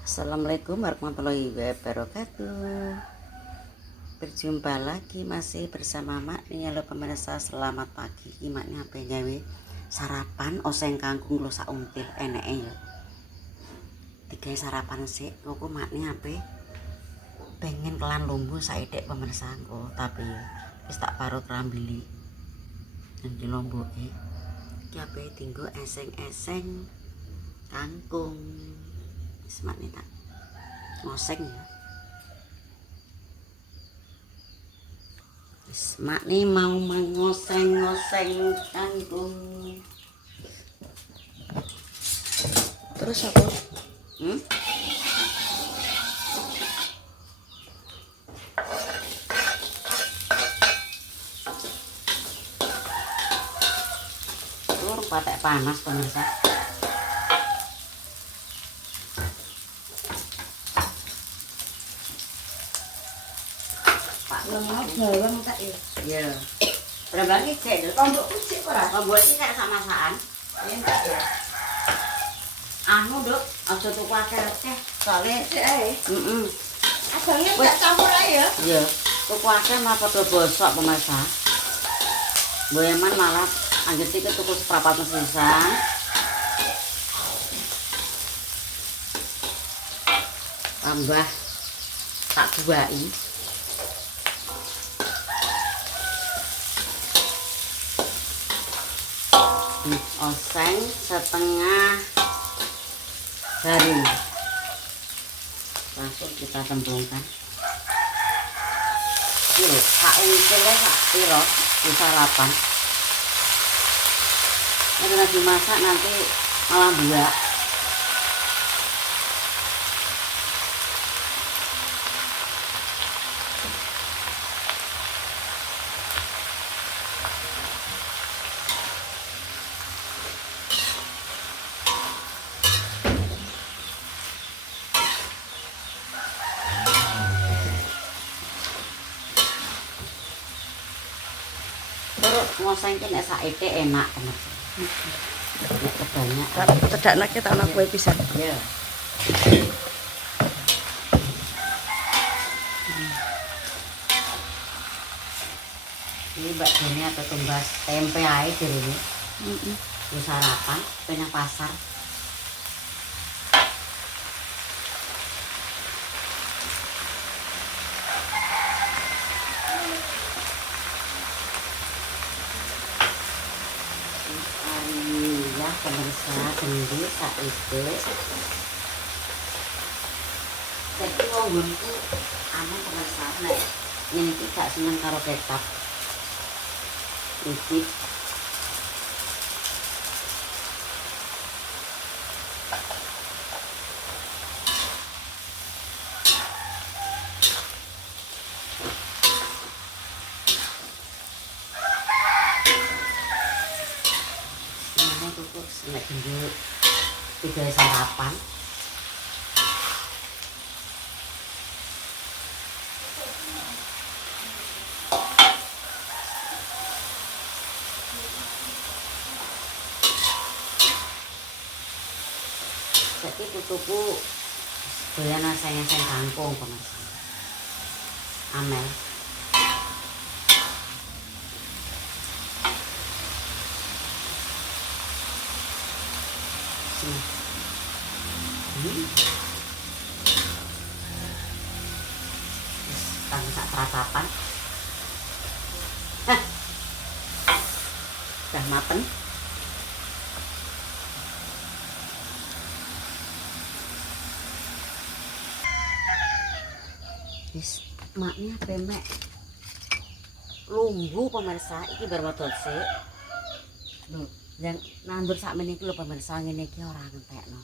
Assalamualaikum warahmatullahi wabarakatuh. Berjumpa lagi masih bersama Mak nih. Halo pemirsa, selamat pagi. Mak nih apa gawe sarapan oseng kangkung lo sak until eneke ya. Tiga sarapan sih, kok Mak nih apa pengen kelan lombo saidek pemirsa kok, tapi wis tak parut rambili. Dan di lomboke iki apa tinggo eseng-eseng kangkung. Wis Mak nih tak ngoseng ya. Mak nih mau mengoseng-ngoseng kangkung. Terus apa? Telur patek panas pemirsa. Pak Lemak bawang tak ya? iya. Berapa lagi cek tombok kucing ora? Tombok iki kayak sama masakan. Enggak ya. Anu, Duk, aja tuku akeh-akeh. Soale Sik ae. Abangnya Wes. tak campur ae ya. Iya, tuku akeh malah padha bosok pemirsa. Boyaman malah anjir iki tuku seprapat sisan. Tambah tak buai. Oseng setengah garing, langsung kita cemplungkan. Ini sak untilnya sak piro bisa 8. Ini lagi masak nanti malah buak. Terus ngoseng ki nek saiki enak tenan. Nek kebanyakan Tidak nak kita anak kue pisan. ya. Ini Mbak Deni atau tumbas tempe ae direne. Wis sarapan penang pasar. Ya pemirsa gendi saiki. Jadi wonggonku anu pemirsa nek ngene iki gak seneng karo kecap. Iki semua tuku nek gendut tiga sarapan. Jadi tutuku doyan aseng-aseng kangkung pemirsa. Amel. Sini. Terus kanggo sak terapapan. Udah mateng. Wis maknya pemek lunggu pemirsa iki berwadot sik. Lho, yang nandur sakmene iki lho pemirsa ngene iki ora ngentekno.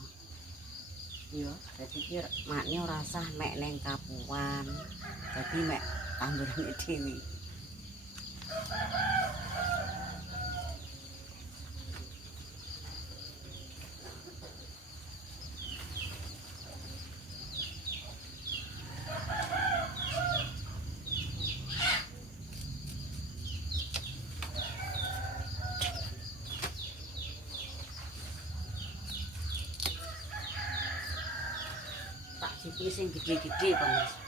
Iya, dadi iki maknya ora usah mek ning kapuan. Dadi mek tandurane dhewe. Tak cipi sing gede-gede pemirsa.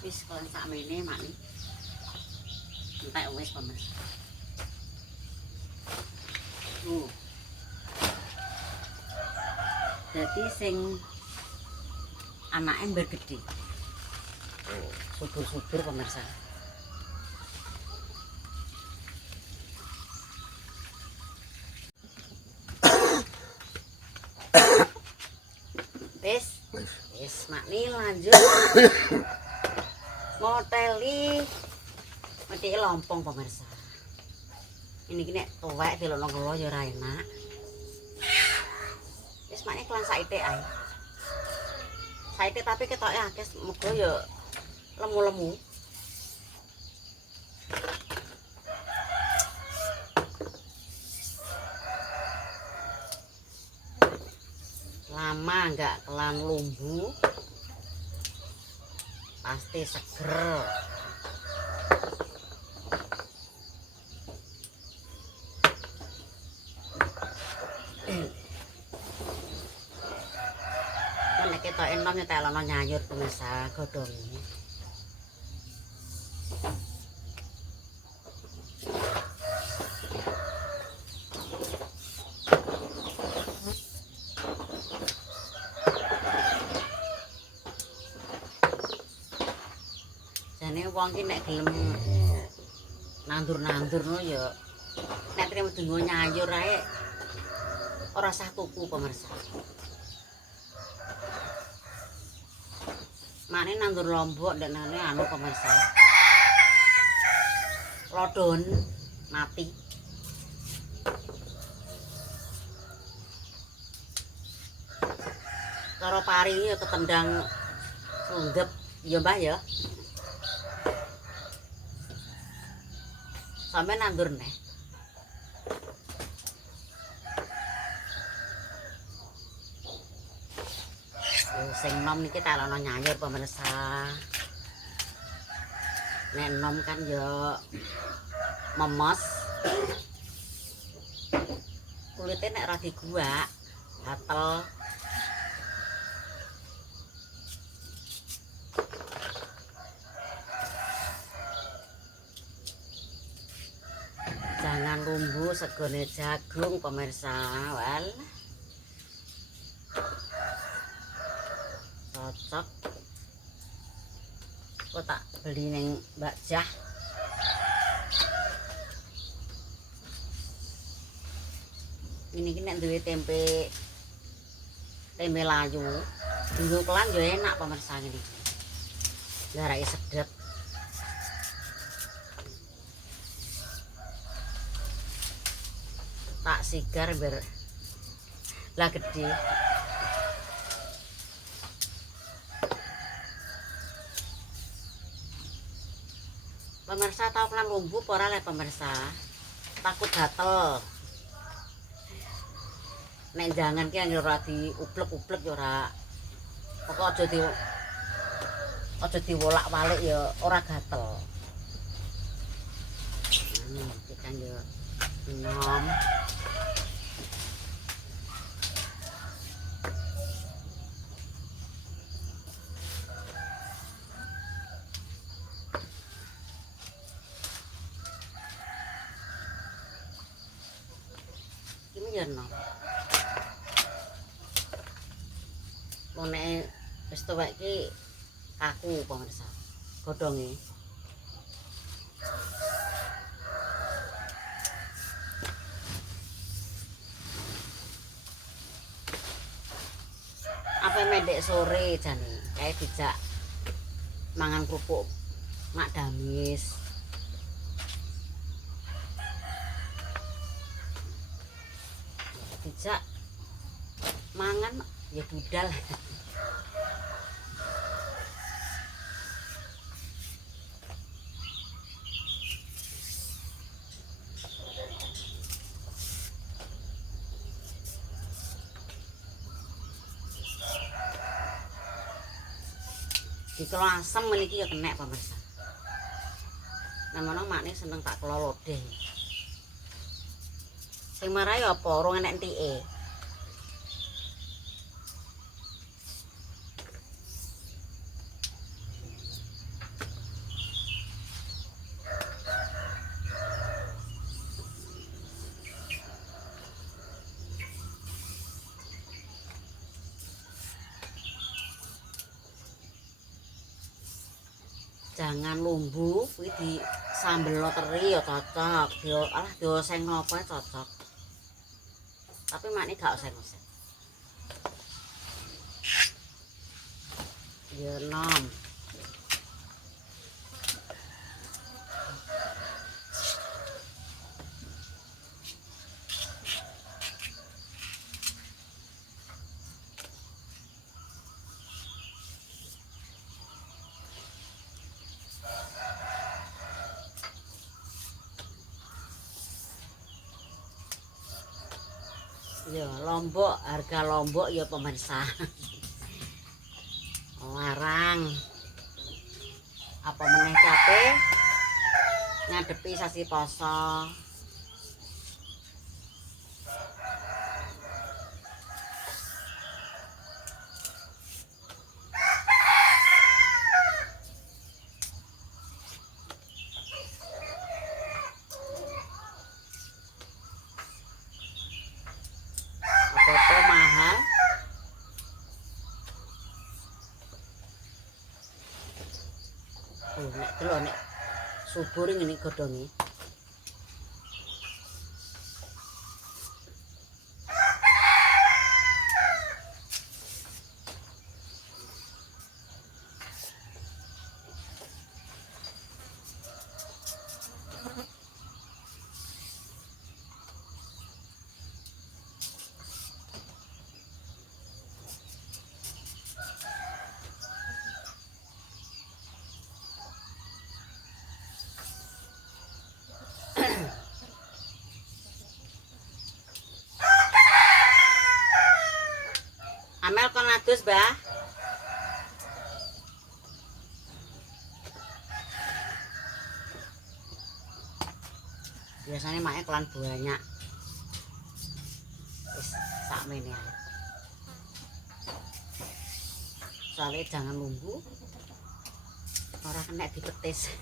Wis kon sakmene mak ni. Entek wis pemirsa. Jadi sing anake mber gedhe. Subur-subur pemirsa. Wis mak ni lanjut. Ngoteli medheke lompong pemirsa. Ini ki nek tuwek dilolo-lolo ya ora enak. Wis makne kelan saite ae. Saite tapi ketoke akeh muga ya lemu-lemu. Lama enggak kelan lumbu. Pasti seger. Nek ketok enom nyetelono nyayur pemirsa godhonge. Jane wong ki nek gelem nandur-nandurno ya nek trimo dinggo nyayur ae ora sah tuku pemirsa. Mane nandur lombok dan anu pemirsa. Lodon mati. Karo pari ya ketendang sunggep ya Mbah ya. Sampe nandur neh. Sing nom niki talono nyayur pemirsa. Nek nom kan ya memos. Kulite nek ora diguak, gatel. Jangan lumbu segone jagung pemirsa. Wal. Cocok. Kok tak beli ning Mbak Jah. Ini ki nek duwe tempe layu. Dinggo kelan yo enak pemirsa ngene. Garake sedep. Tak sigar ber lah gede. Pemirsa tau kelan lumbu apa ora le pemirsa? Takut gatel. Nek jangan ki anggere ora diuplek-uplek ya ora. Pokoke aja diwolak-walik ya ora gatel. Iki kan yo enom. ya no. Nek wis tuwek iki kaku pemirsa. Godhonge. Apa mendek sore jane kae dijak mangan kerupuk mak damis. Dijak mangan ya budal. Dikelo asem meniki ya kenek pemirsa. Namono makne seneng tak kelo lodeh. Sing marah ya apa ora enek entike. Jangan lumbu kuwi di sambel teri ya cocok. Dioseng ngopo cocok. Tapi makne gak oseng-oseng. Ya nom. Ya, lombok, harga lombok ya pemirsa. Larang. Apa meneh cape ngadepi sasi poso. Apa mahal? Nek delok nek subur ngene godhonge. Amel kon adus, Mbah. Biasanya maknya kelan banyak. Wis sakmene ae. Soalnya jangan lumbu. Ora kena dipetis.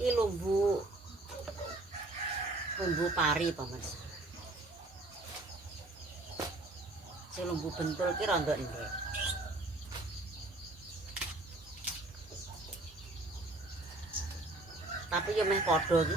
Iki lumbu pari pemirsa. Si lumbu bentul ki rada ndek. Tapi yo meh padha ki.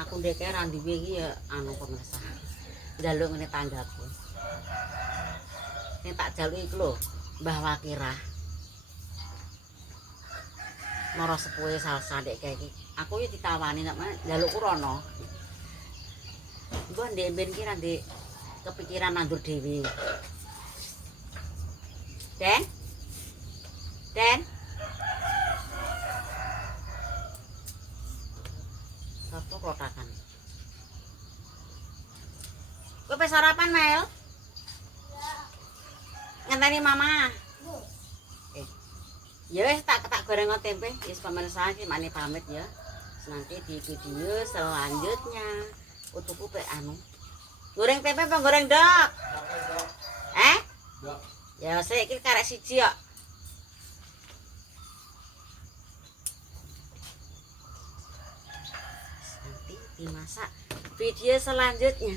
Aku ndek kaya ra duwe iki ya anu pemirsa. Njaluk ngene tanggaku. Sing tak jaluk iku lho, Mbah Wakirah. Mara sepuhe salsa ndek kaya iki. Aku yo ditawani nek njalukku rono. Engko ndek ben ki ra ndek kepikiran nandur dhewe. Den? Den? Apa klotakan? Kowe pe sarapan, Mel? Ngenteni mama. Ya wis tak goreng tempe. Wis pemirsa iki mane pamit ya. Nanti di video selanjutnya utuku pe anu. Goreng tempe apa goreng dok? Dok. Ya sik iki karek siji kok. Nanti dimasak video selanjutnya.